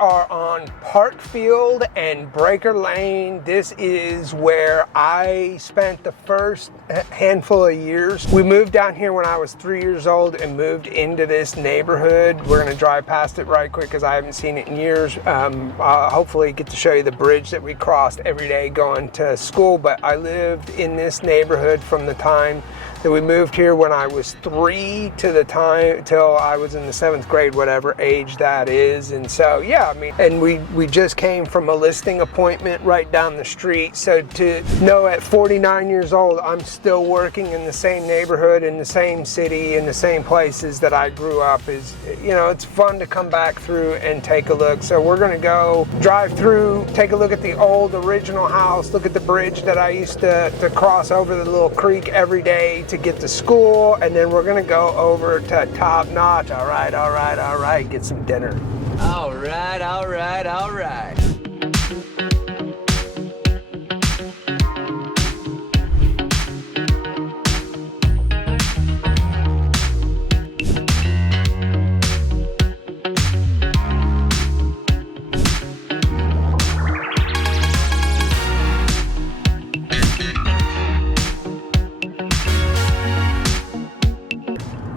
are on Parkfield and Breaker Lane. This is where I spent the first handful of years. We moved down here when I was 3 years old and moved into this neighborhood. We're gonna drive past it right quick because I haven't seen it in years. I'll hopefully get to show you the bridge that we crossed every day going to school, but I lived in this neighborhood from the time that we moved here when I was 3 to the time till I was in the 7th grade, whatever age that is. And so, yeah, I mean, and we just came from a listing appointment right down the street. So to know at 49 years old, I'm still working in the same neighborhood, in the same city, in the same places that I grew up is, you know, it's fun to come back through and take a look. So we're gonna go drive through, take a look at the old original house, look at the bridge that I used to cross over the little creek every day to get to school, and then we're gonna go over to Top Notch. All right, get some dinner. All right.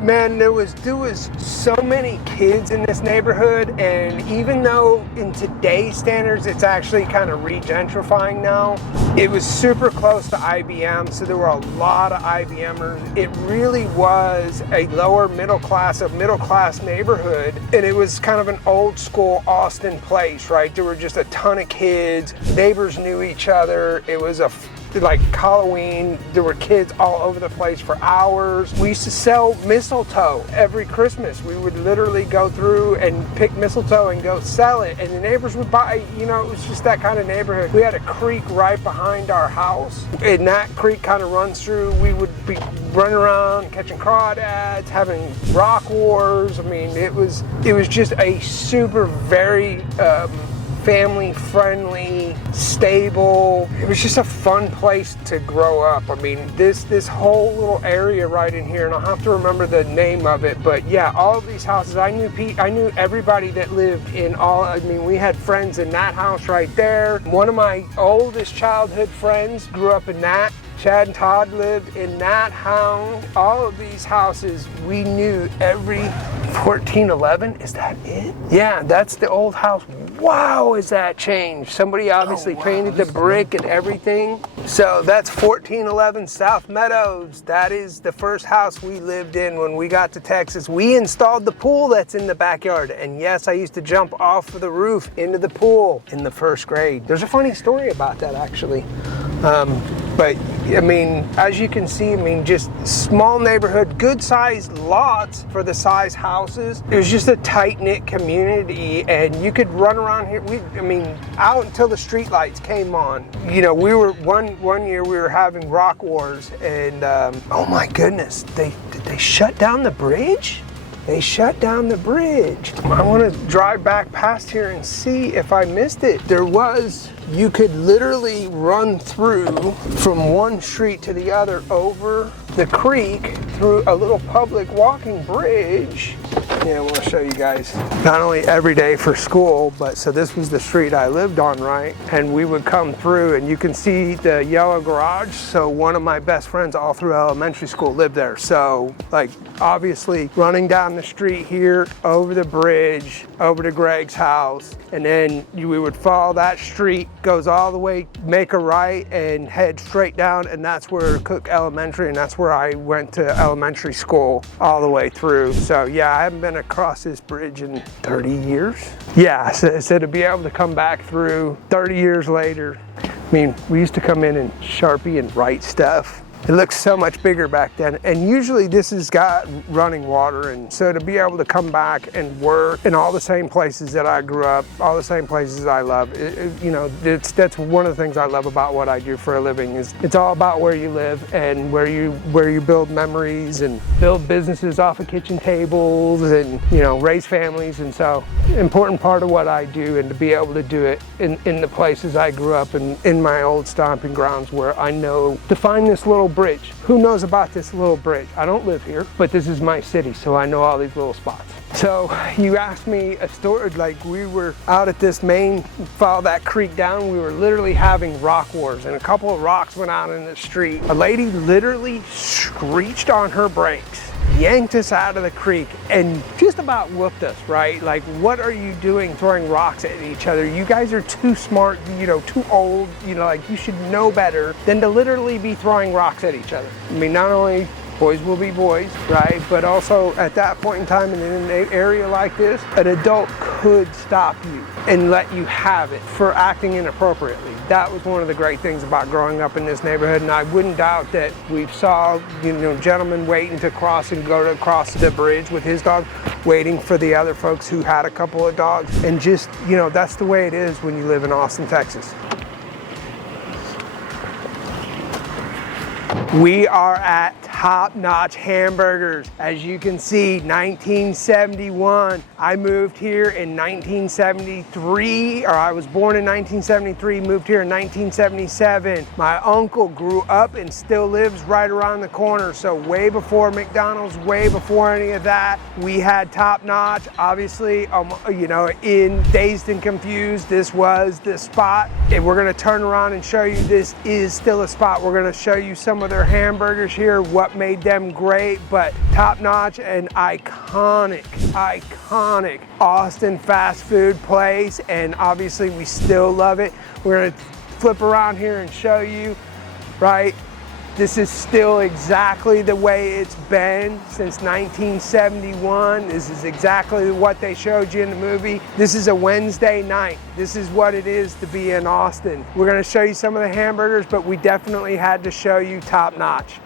Man, there was so many kids in this neighborhood, and even though in today's standards it's actually kind of re-gentrifying now, it was super close to IBM, so there were a lot of IBMers. It really was a lower middle class neighborhood, and it was kind of an old school Austin place, right? There were just a ton of kids, neighbors knew each other. It was like Halloween, there were kids all over the place for hours. We used to sell mistletoe every Christmas. We would literally go through and pick mistletoe and go sell it, and the neighbors would buy, you know, it was just that kind of neighborhood. We had a creek right behind our house, and that creek kind of runs through. We would be running around catching crawdads, having rock wars. I mean, it was just a super, very family friendly, stable. It was just a fun place to grow up. I mean, this whole little area right in here, and I'll have to remember the name of it, but yeah, all of these houses, I knew everybody that lived in all. I mean, we had friends in that house right there. One of my oldest childhood friends grew up in that. Chad and Todd lived in that house. All of these houses, we knew every 1411. Is that it? Yeah, that's the old house. Wow, is that changed? Somebody obviously painted the brick and everything. So that's 1411 South Meadows. That is the first house we lived in when we got to Texas. We installed the pool that's in the backyard. And yes, I used to jump off of the roof into the pool in the 1st grade. There's a funny story about that, actually. But I mean, as you can see, I mean, just small neighborhood, good sized lots for the size houses. It was just a tight knit community, and you could run around here. I mean, out until the street lights came on. You know, we were one year we were having rock wars, and oh my goodness, did they shut down the bridge? They shut down the bridge. I want to drive back past here and see if I missed it. You could literally run through from one street to the other over the creek through a little public walking bridge. Yeah, I want to show you guys. Not only every day for school, but so this was the street I lived on, right? And we would come through, and you can see the yellow garage. So one of my best friends all through elementary school lived there. So like obviously running down the street here, over the bridge, over to Greg's house, and then we would follow that street, goes all the way, make a right and head straight down, and that's where Cook Elementary, and that's where I went to elementary school all the way through. So yeah, I haven't been across this bridge in 30 years. Yeah, so to be able to come back through 30 years later, I mean, we used to come in Sharpie and write stuff. It looks so much bigger back then, and usually this has got running water, and so to be able to come back and work in all the same places that I grew up, all the same places I love, you know, that's one of the things I love about what I do for a living. Is it's all about where you live and where you build memories and build businesses off of kitchen tables, and you know, raise families. And so important part of what I do, and to be able to do it in the places I grew up in my old stomping grounds, where I know to find this little bridge. Who knows about this little bridge? I don't live here, but this is my city, so I know all these little spots. So you asked me a story, like we were out at this main, follow that creek down, we were literally having rock wars and a couple of rocks went out in the street. A lady literally screeched on her brakes, yanked us out of the creek and just about whooped us, right? Like, what are you doing throwing rocks at each other? You guys are too smart, you know, too old, you know, like you should know better than to literally be throwing rocks at each other. I mean, not only boys will be boys, right? But also at that point in time in an area like this, an adult could stop you and let you have it for acting inappropriately. That was one of the great things about growing up in this neighborhood, and I wouldn't doubt that we saw, you know, gentlemen waiting to cross and go to cross the bridge with his dog, waiting for the other folks who had a couple of dogs. And just, you know, that's the way it is when you live in Austin, Texas. We are at Top Notch Hamburgers. As you can see, 1971. I moved here in 1973, or I was born in 1973, moved here in 1977. My uncle grew up and still lives right around the corner. So way before McDonald's, way before any of that, we had Top Notch. Obviously, you know, in Dazed and Confused, this was the spot. And we're gonna turn around and show you this is still a spot. We're gonna show you some of their hamburgers here, what made them great, but Top Notch, an iconic Austin fast food place, and obviously we still love it. We're gonna flip around here and show you, right? This is still exactly the way it's been since 1971. This is exactly what they showed you in the movie. This is a Wednesday night. This is what it is to be in Austin. We're gonna show you some of the hamburgers, but we definitely had to show you Top Notch.